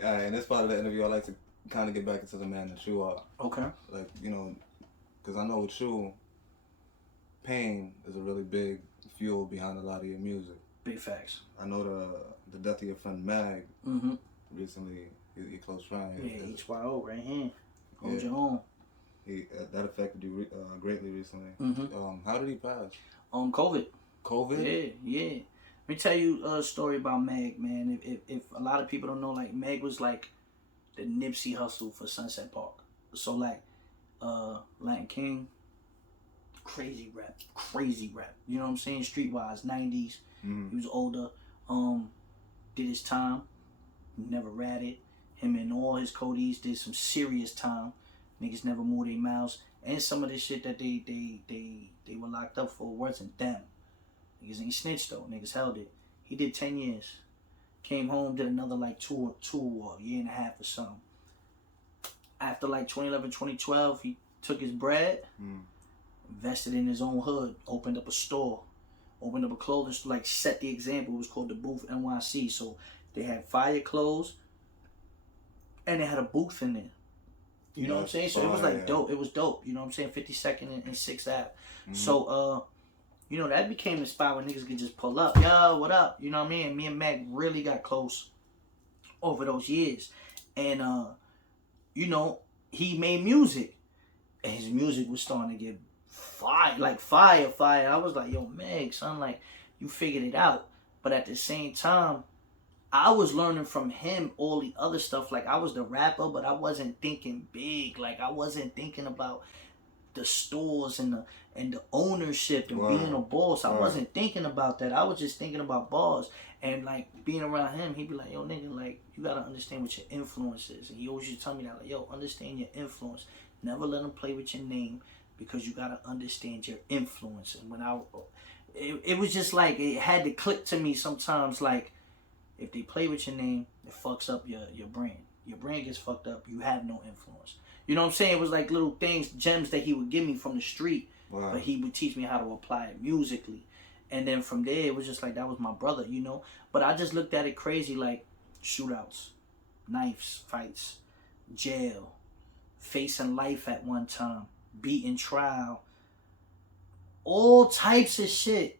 In this part of the interview, I like to kind of get back into the man that you are. Okay. Like, you know, because I know with you, pain is a really big fuel behind a lot of your music. Big facts. I know the death of your friend Mag Mm-hmm. recently, your close friend. Yeah, HYO right here. Hold your own. That affected you greatly recently. Mm-hmm. How did he pass? CoVid. COVID? Yeah. Let me tell you a story about Meg, man. If a lot of people don't know, like, Meg was like the Nipsey Hussle for Sunset Park. So, like, Latin King, crazy rap. You know what I'm saying? Streetwise, 90s. Mm-hmm. He was older. Did his time. Never ratted. Him and all his Codies did some serious time. Niggas never moved their mouths. And some of the shit that they were locked up for wasn't them. Niggas ain't snitched though. Niggas held it. He did 10 years. Came home, did another like two or a year and a half or something. After like 2011, 2012, he took his bread, invested in his own hood, opened up a store, opened up a clothing store, like set the example. It was called the Booth NYC. So they had fire clothes and they had a booth in there. You know what I'm saying? So it was like dope. It was dope. You know what I'm saying? 52nd and 6th Ave. Mm-hmm. So, you know, that became the spot where niggas could just pull up. Yo, what up? You know what I mean? Me and Mac really got close over those years. And, you know, he made music. And his music was starting to get fire. Like fire. I was like, yo, Meg, son, like, you figured it out. But at the same time, I was learning from him all the other stuff. Like, I was the rapper, but I wasn't thinking big. Like, I wasn't thinking about the stores and the ownership and being a boss. I wasn't thinking about that. I was just thinking about bars. And, like, being around him, he'd be like, yo, nigga, like, you got to understand what your influence is. And he always used to tell me that, like, yo, understand your influence. Never let them play with your name because you got to understand your influence. And when it was just like, it had to click to me sometimes, like, if they play with your name, it fucks up your brand. Your brand gets fucked up. You have no influence. You know what I'm saying? It was like little things, gems that he would give me from the street. Wow. But he would teach me how to apply it musically. And then from there, it was just like, that was my brother, you know? But I just looked at it crazy, like shootouts, knives, fights, jail, facing life at one time, beating trial, all types of shit.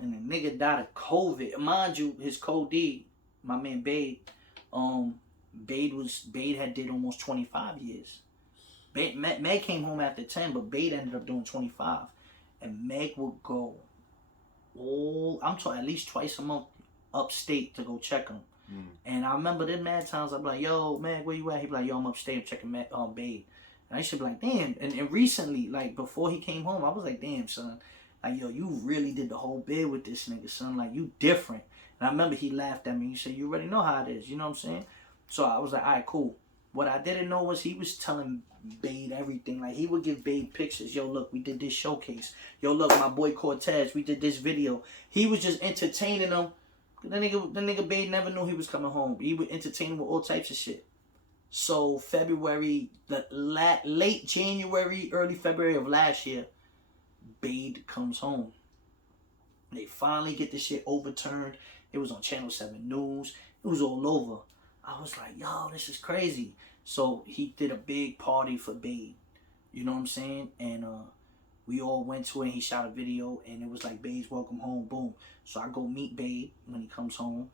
And the nigga died of COVID. Mind you, his code D, my man Bade, Bade had did almost 25 years. Meg came home after 10, but Bade ended up doing 25. And Meg would go I'm talking at least twice a month upstate to go check him. And I remember them mad times I'd be like, yo, Meg, where you at? He'd be like, yo, I'm upstate, I'm checking Bade. And I used to be like, damn. And recently, like before he came home, I was like, damn, son. Like, yo, you really did the whole bid with this nigga, son. Like, you different. And I remember he laughed at me. He said, you already know how it is. You know what I'm saying? So I was like, all right, cool. What I didn't know was he was telling Bade everything. Like, he would give Bade pictures. Yo, look, we did this showcase. Yo, look, my boy Cortez, we did this video. He was just entertaining them. The nigga Bade never knew he was coming home. He would entertain him with all types of shit. So February, late January, early February of last year, Bade comes home. They finally get this shit overturned. It was on Channel 7 News. It was all over. I was like, yo, this is crazy. So he did a big party for Bade. You know what I'm saying? And we all went to it and he shot a video and it was like, Bade's welcome home, boom. So I go meet Bade when he comes home.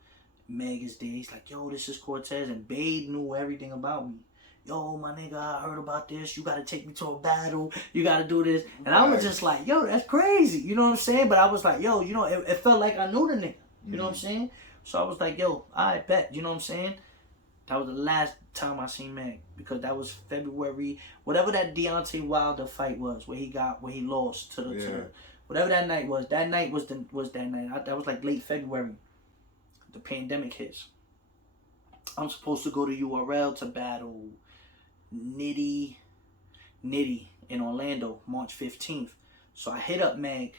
Meg is there. He's like, yo, this is Cortez. And Bade knew everything about me. Yo, my nigga, I heard about this. You got to take me to a battle. You got to do this. And I was just like, yo, that's crazy. You know what I'm saying? But I was like, yo, you know, it felt like I knew the nigga. You know what I'm saying? So I was like, yo, I bet. You know what I'm saying? That was the last time I seen Meg. Because that was February. Whatever that Deontay Wilder fight was. Where he lost to the whatever that night was. That night was that night. That was like late February. The pandemic hits. I'm supposed to go to URL to battle Nitty in Orlando, March 15th. So I hit up Meg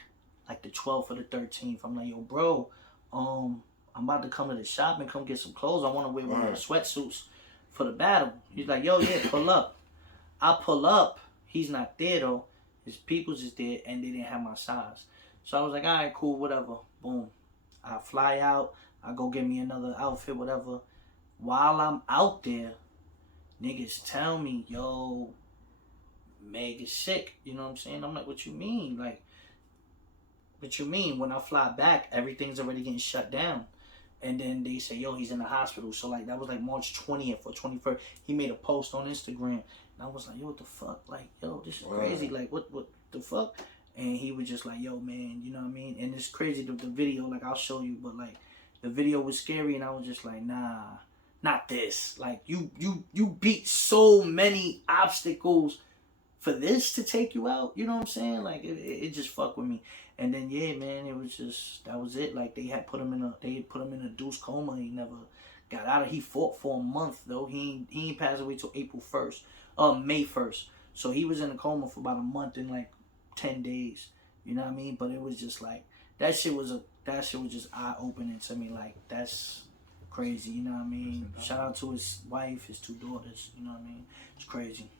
like the 12th or the 13th. I'm like, yo, bro, I'm about to come to the shop and come get some clothes. I want to wear one of the sweatsuits for the battle. He's like, yo, yeah, pull up. I pull up. He's not there though. His people's is there and they didn't have my size. So I was like, all right, cool, whatever. Boom. I fly out. I go get me another outfit, whatever. while I'm out there, niggas tell me, yo, Meg is sick. You know what I'm saying? I'm like, what you mean? Like, what you mean? When I fly back, everything's already getting shut down. And then they say, yo, he's in the hospital. So, like, that was like March 20th or 21st. He made a post on Instagram. And I was like, yo, what the fuck? Like, yo, this is crazy. Like, what the fuck? And he was just like, yo, man, you know what I mean? And it's crazy, the video, like, I'll show you. But, like, the video was scary. And I was just like, nah, not this. Like, you beat so many obstacles for this to take you out. You know what I'm saying? Like, it just fucked with me. And then yeah, man, it was just, that was it. Like, they had put him in a induced coma. He never got out of. He fought for a month though. He ain't passed away till April 1st, May 1st. So he was in a coma for about a month and like 10 days. You know what I mean? But it was just like, that shit was just eye opening to me. Like, that's crazy. You know what I mean? Shout out to his wife, his 2 daughters. You know what I mean? It's crazy.